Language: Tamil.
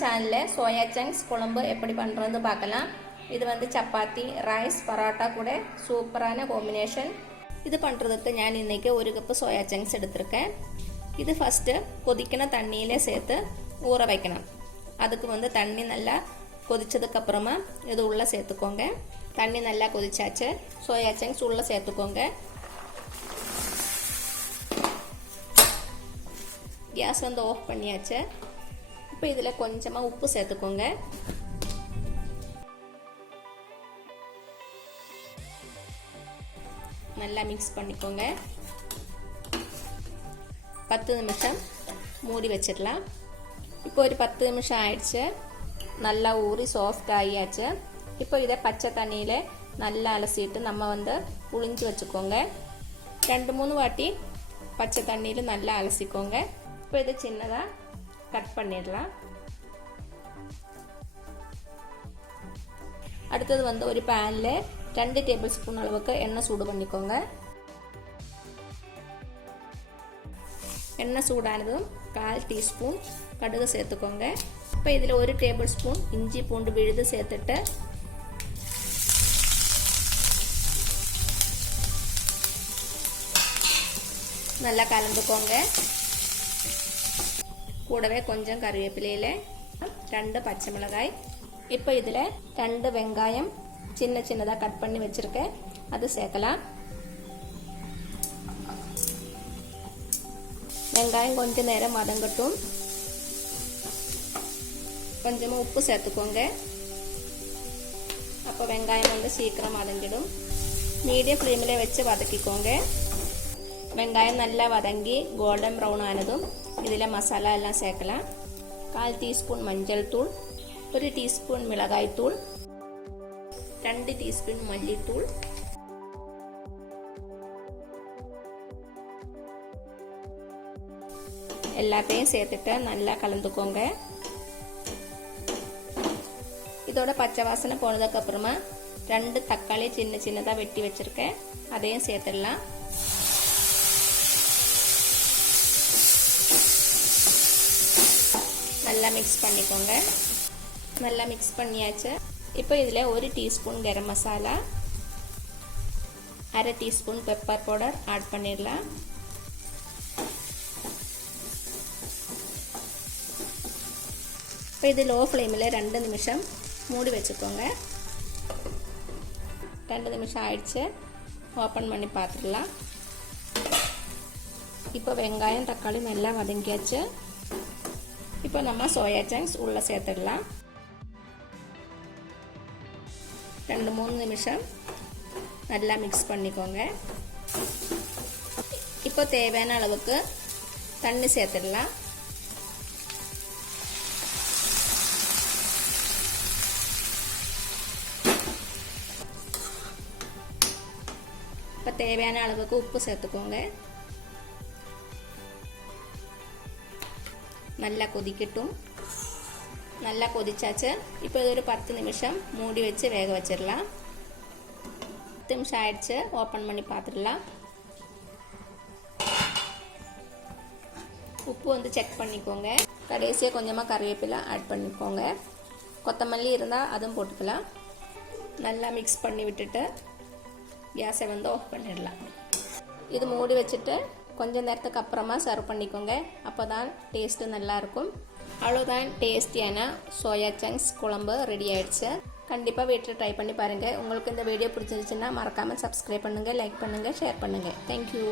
சேனலில் சோயா சங்க்ஸ் குழம்பு எப்படி பண்ணுறதுன்னு பார்க்கலாம். இது வந்து சப்பாத்தி, ரைஸ், பரோட்டா கூட சூப்பரான காம்பினேஷன். இது பண்ணுறதுக்கு நான் இன்றைக்கி 1 கப்பு சோயா சங்க்ஸ் எடுத்திருக்கேன். இது ஃபஸ்ட்டு கொதிக்கிற தண்ணியிலே சேர்த்து ஊற வைக்கணும். அதுக்கு வந்து தண்ணி நல்லா கொதிச்சதுக்கப்புறமா இது உள்ளே சேர்த்துக்கோங்க. தண்ணி நல்லா கொதிச்சாச்சு. சோயா சங்க்ஸ் உள்ளே சேர்த்துக்கோங்க. கேஸ் வந்து ஆஃப் பண்ணியாச்சு. இப்போ இதில் கொஞ்சமாக உப்பு சேர்த்துக்கோங்க. நல்லா மிக்ஸ் பண்ணிக்கோங்க. 10 நிமிஷம் மூடி வச்சிடலாம். இப்போ ஒரு 10 நிமிஷம் ஆயிடுச்சு. நல்லா ஊறி சாஃப்ட் ஆகியாச்சு. இப்போ இதை பச்சை தண்ணியில் நல்லா அலசிட்டு நம்ம வந்து புழிஞ்சு வச்சுக்கோங்க. 2-3 வாட்டி பச்சை தண்ணியில் நல்லா அலசிக்கோங்க. இப்போ இதை சின்னதாக கட் பண்ணிடலாம். அடுத்தது வந்து ஒரு பேனில் 2 டேபிள் ஸ்பூன் அளவுக்கு எண்ணெய் சூடு பண்ணிக்கோங்க. எண்ணெய் சூடானதும் 1/4 டீஸ்பூன் கடுகு சேர்த்துக்கோங்க. இப்போ இதில் 1 டேபிள் ஸ்பூன் இஞ்சி பூண்டு விழுது சேர்த்துட்டு நல்லா கலந்துக்கோங்க. கூடவே கொஞ்சம் கறிவேப்பிலையில் 2 பச்சை மிளகாய். இப்போ இதில் 2 வெங்காயம் சின்னதாக கட் பண்ணி வச்சுருக்கேன், அது சேர்க்கலாம். வெங்காயம் கொஞ்சம் நேரம் வதங்கட்டும். கொஞ்சமாக உப்பு சேர்த்துக்கோங்க. அப்போ வெங்காயம் வந்து சீக்கிரம் வதங்கிடும். மீடியம் ஃப்ளேமில் வச்சு வதக்கிக்கோங்க. வெங்காயம் நல்லா வதங்கி கோல்டன் ப்ரௌன் ஆனதும் இதில் மசாலா எல்லாம் சேர்க்கலாம். 1/4 டீஸ்பூன் மஞ்சள் தூள், 1 டீஸ்பூன் மிளகாய் தூள், 2 டீஸ்பூன் மல்லித்தூள், எல்லாத்தையும் சேர்த்துட்டு நல்லா கலந்துக்கோங்க. இதோட பச்சை வாசனை போனதுக்கு அப்புறமா 2 தக்காளி சின்னதாக வெட்டி வச்சிருக்கேன், அதையும் சேர்த்துடலாம். நல்லா மிக்ஸ் பண்ணிக்கோங்க. நல்லா மிக்ஸ் பண்ணியாச்சு. இப்போ இதில் 1 teaspoon garam masala, 1/2 teaspoon pepper powder add பண்ணிடலாம். இப்போ இது லோ ஃப்ளேமில் 2 நிமிஷம் மூடி வச்சுக்கோங்க. 2 நிமிஷம் ஆயிடுச்சு. ஓப்பன் பண்ணி பார்த்துடலாம். இப்போ வெங்காயம் தக்காளி நல்லா வதங்கியாச்சு. இப்போ நம்ம சோயா சங்க்ஸ் உள்ளே சேர்த்துடலாம். 2-3 நிமிஷம் நல்லா மிக்ஸ் பண்ணிக்கோங்க. இப்போ தேவையான அளவுக்கு தண்ணி சேர்த்துடலாம். இப்போ தேவையான அளவுக்கு உப்பு சேர்த்துக்கோங்க. நல்லா கொதிக்கட்டும். நல்லா கொதிச்சாச்சு. இப்போ இது ஒரு 10 நிமிஷம் மூடி வச்சு வேக வச்சிடலாம். 10 நிமிஷம் ஆயிடுச்சு. ஓப்பன் பண்ணி பார்த்துடலாம். உப்பு வந்து செக் பண்ணிக்கோங்க. கடைசியாக கொஞ்சமாக கறிவேப்பிலை ஆட் பண்ணிக்கோங்க. கொத்தமல்லி இருந்தால் அதுவும் போட்டுக்கலாம். நல்லா மிக்ஸ் பண்ணி விட்டுட்டு கேஸை வந்து ஆஃப் பண்ணிடலாம். இது மூடி வச்சுட்டு கொஞ்சம் நேரத்துக்கு அப்புறமா சர்வ் பண்ணிக்கோங்க. அப்போ தான் டேஸ்ட்டு நல்லாயிருக்கும். அவ்வளோதான், டேஸ்டியான சோயா சங்க்ஸ் குழம்பு ரெடி ஆயிடுச்சு. கண்டிப்பாக வீட்டில் ட்ரை பண்ணி பாருங்கள். உங்களுக்கு இந்த வீடியோ பிடிச்சிருந்துச்சுன்னா மறக்காமல் சப்ஸ்கிரைப் பண்ணுங்கள், லைக் பண்ணுங்கள், ஷேர் பண்ணுங்கள். தேங்க்யூ.